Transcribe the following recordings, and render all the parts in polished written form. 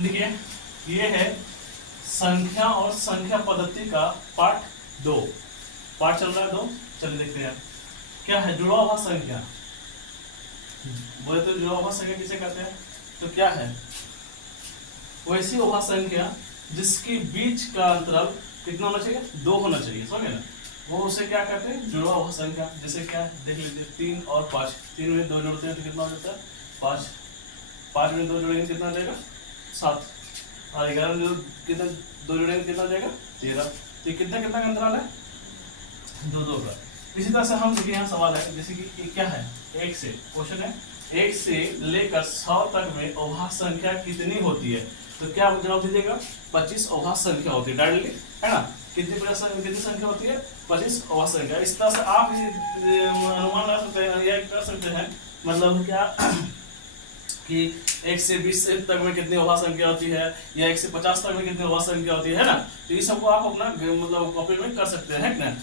देखिए ये है संख्या और संख्या पद्धति का पार्ट 2। पार्ट चल रहा है 2। चलिए देखते हैं क्या है जुड़ा हुआ संख्या। बोले तो जुड़ा हुआ संख्या किसे कहते हैं, तो क्या है वैसी हुआ संख्या जिसके बीच का अंतराल कितना होना चाहिए, 2 होना चाहिए, समझे ना। वो उसे क्या कहते हैं, जुड़ा हुआ संख्या। जैसे क्या देख लीजिए 3 और 5, 3 में 2 जोड़ते हैं तो कितना हो जाता है 5, 5 में 2 जोड़ेंगे कितना जाएगा 7, और 11 में कितना 2 जोड़ेंगे कितना जाएगा 13। तो कितना कितना का अंतराल है 2 का। इसी तरह से हम देखिए यहाँ सवाल है जैसे कि क्या है 1 से, क्वेश्चन है 1 से लेकर 100 तक में अभाज्य संख्या कितनी होती है, तो क्या जवाब दीजिएगा 25 अभाज्य संख्या होती है डायरेक्टली, है ना। कितनी संख्या होती है 25 अभाज्य संख्या। इस तरह से आप अनुमान लगा सकते हैं या कर सकते हैं, मतलब क्या कि 1 से 20 तक में कितनी अभाज्य संख्या होती है या 1 से 50 तक में कितनी अभाज्य संख्या होती है ना। तो ये सबको आप अपना मतलब कॉपी में कर सकते हैं, है ना।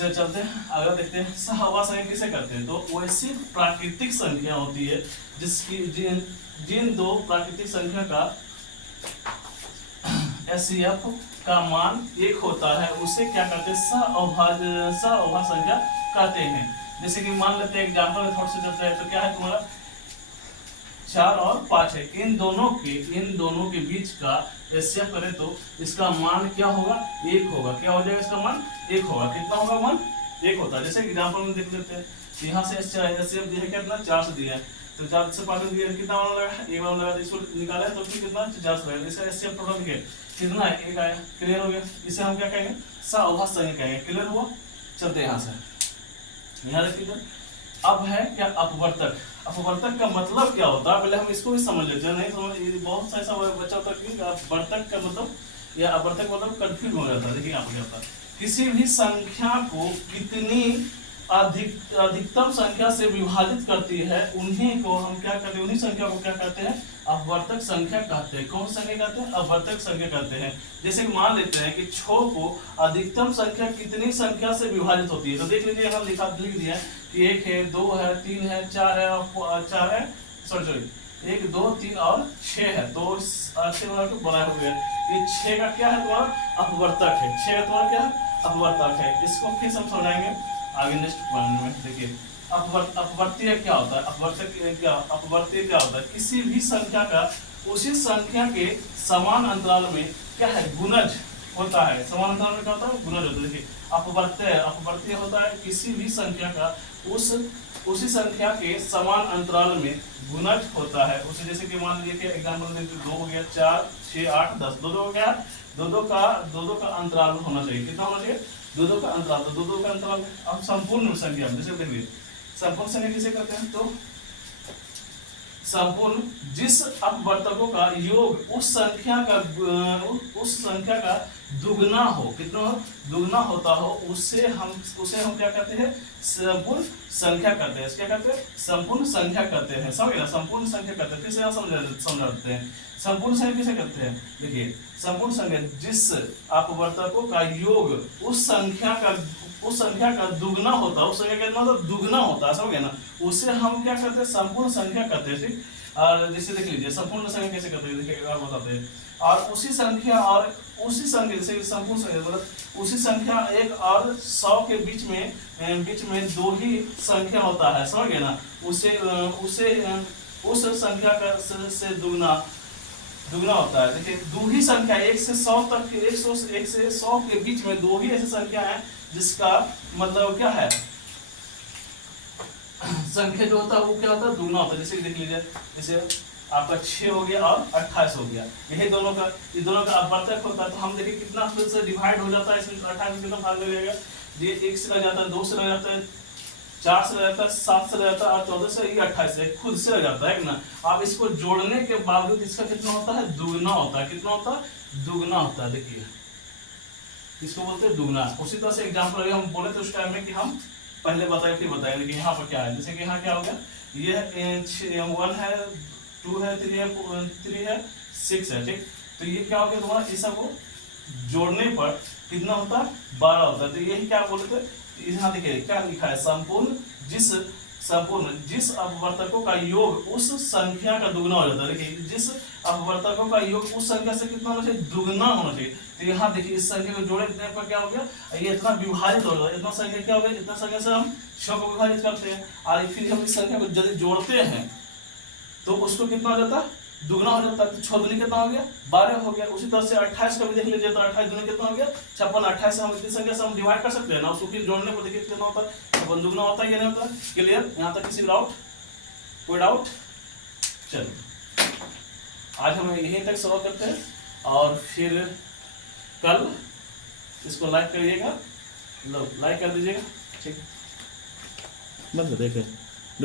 चलते हैं अगर देखते हैं सहअभाज्य संख्या किसे करते हैं, तो वैसी प्राकृतिक संख्या होती है जिसकी जिन दो प्राकृतिक संख्या का एचसीएफ का मान 1 होता है उसे क्या कहते हैं सहअभाज्य संख्या कहते हैं। जैसे कि मान लेते हैं एग्जांपल में थोड़ा सा चलते हैं, तो क्या है तुम्हारा 4 और 5 है, इन दोनों के बीच का एचसीएफ करें तो इसका मान क्या होगा 1 होगा। क्या हो जाएगा इसका मान 1 होगा। कितना होगा मान 1 होता है। जैसे एग्जांपल में देख लेते हैं, यहाँ से एचसीएफ दिया है कितना 4 से दिया है, तो 4 से 5 दिया है कितना मान लगा 1 मान लगा, इसको निकाला है तो फिर कितना 4 से लगेगा। इसका एचसीएफ टोटल कितना है 1 आया। क्लियर हो गया। इसे हम क्या कहेंगे सहअभाज्य संख्या कहेंगे। क्लियर हुआ। चलते हैं यहाँ से, यहाँ देखिए अब है क्या अपवर्तक। अपवर्तक का मतलब क्या होता है पहले हम इसको भी समझ लेते हैं, नहीं समझ बहुत सा ऐसा बच्चा होता है कि अपवर्तक का मतलब या अपवर्तक मतलब कंफ्यूज हो जाता है। देखिए यहाँ पर क्या होता है, किसी भी संख्या को कितनी अधिकतम संख्या से विभाजित करती है उन्हीं को हम क्या कहते हैं, उन्हीं संख्या को क्या कहते हैं अपवर्तक संख्या कहते हैं। कौन संख्या कहते हैं अपवर्तक संख्या कहते हैं। जैसे कि मान लेते हैं कि 6 को अधिकतम संख्या कितनी संख्या से विभाजित होती है, तो देख लीजिए यहाँ लिख दिया है कि 1 है 2 है 3 है 4 है और 4 है सॉरी 1 2 3 और 6 है, तो अच्छे बड़ा हो गया। ये 6 का क्या है तुम्हारा अपवर्तक है, 6 का तुम्हारा क्या है अपवर्तक है। इसको फिर हम समझाएंगे आगे नेक्स्ट पॉइंट में। देखिए अपवर्तीय क्या होता है, अपवर्तीय क्या होता है, किसी भी संख्या का उसी संख्या के समान अंतराल में क्या है गुणज होता है। समान अंतराल में क्या होता है गुणज होता है। देखिए अपवर्तीय होता है किसी भी संख्या का उसी संख्या के समान अंतराल में गुणज होता है उसे। जैसे कि मान लीजिए कि एग्जांपल में 2 हो गया 4 6 8 10, 2 हो गया 2 का अंतराल होना चाहिए। कितना होना चाहिए 2 का अंतराल। तो 2 का अंतराल अब संपूर्ण संख्या जैसे देखिए संपूर्ण संख्या किसे कहते हैं, तो संपूर्ण जिस अपवर्तकों का योग उस संख्या का दुगना हो, कितना दुगना होता हो उसे हम क्या कहते हैं संपूर्ण संख्या कहते हैं। क्या कहते हैं संपूर्ण संख्या कहते हैं। समझ गए, संपूर्ण संख्या कहते हैं। फिर से समझाते हैं संपूर्ण संख्या किसे कहते हैं। देखिए संपूर्ण संख्या जिस अपवर्तकों का योग उस संख्या का दुगना होता है, उस संख्या का मतलब दुगना होता है, समझ गए ना, उसे हम क्या कहते हैं संपूर्ण संख्या कहते हैं। ठीक, और जैसे देख लीजिए संपूर्ण संख्या कैसे कहते हैं, देखिए एक बार बताते हैं। और उसी संख्या जैसे संपूर्ण संख्या मतलब उसी संख्या 1 और 100 के बीच में 2 ही संख्या होता है, समझ गए ना, उस संख्या का से दुगना होता है। देखिए 2 ही संख्या 1 से 100 तक 1 से 100 के बीच में 2 ही ऐसी संख्या है जिसका मतलब क्या है संख्या जो होता है वो क्या होता है दुगना होता है। जैसे देख लीजिए जैसे आपका 6 हो गया और 28 हो गया, यही दोनों का अपवर्तक होता है। तो हम देखिए कितना से डिवाइड हो जाता है, इसमें 28 कितना भाग लगेगा, ये 1 से लग जाता है 2 से लग जाता है 4 से लग जाता है 7 से लग जाता है और 14 से ये 28 से खुद से लग जाता है ना। आप इसको जोड़ने के बावजूद इसका कितना होता है दुगना होता है। कितना होता है दुगना होता है। देखिए इसको बोलते हैं दुगना। उसी तरह से एग्जाम्पल हम बोले थे उस टाइम में कि हम पहले बताए फिर बताए, लेकिन यहाँ पर क्या है, जैसे कि यहाँ क्या हो गया ये 1 है 2 है 3 है 6 है। ठीक, तो ये क्या हो गया तुम्हारा इस सबको जोड़ने पर कितना होता है 12 होता है। तो यही क्या बोलते हैं यहाँ देखिए क्या लिखा है संपूर्ण जिस संपूर्ण जिस अपवर्तकों का योग उस संख्या का दुगना हो जाता है। देखिए जिस अपवर्तकों का योग उस संख्या से कितना होना चाहिए, दुगना होना चाहिए। तो यहाँ देखिए इस संख्या को जोड़े देने पर क्या हो गया, ये इतना विभाजित हो गया, इतना संख्या क्या हो गया, इतना संख्या से हम 6 को विभाजित करते हैं और फिर हम इस संख्या को यदि जोड़ते हैं तो उसको कितना हो जाता है, दुगना हो जाता है। तो 6 दूनी कितना हो गया, 12 हो गया। उसी तरह से 28 का भी देख लीजिए, तो 28 दूनी कितना हो गया, 56। 28 से हम इतनी संख्या से हम डिवाइड कर सकते हैं ना, उसको फिर जोड़ने को देखिए कितना होता है, 56 दुगना होता है या नहीं होता है। क्लियर, यहाँ तक किसी डाउट, कोई डाउट? चलो आज हम यहीं तक सॉल्व करते हैं और फिर कल इसको लाइक करिएगा, लाइक कर दीजिएगा, ठीक। मतलब देखें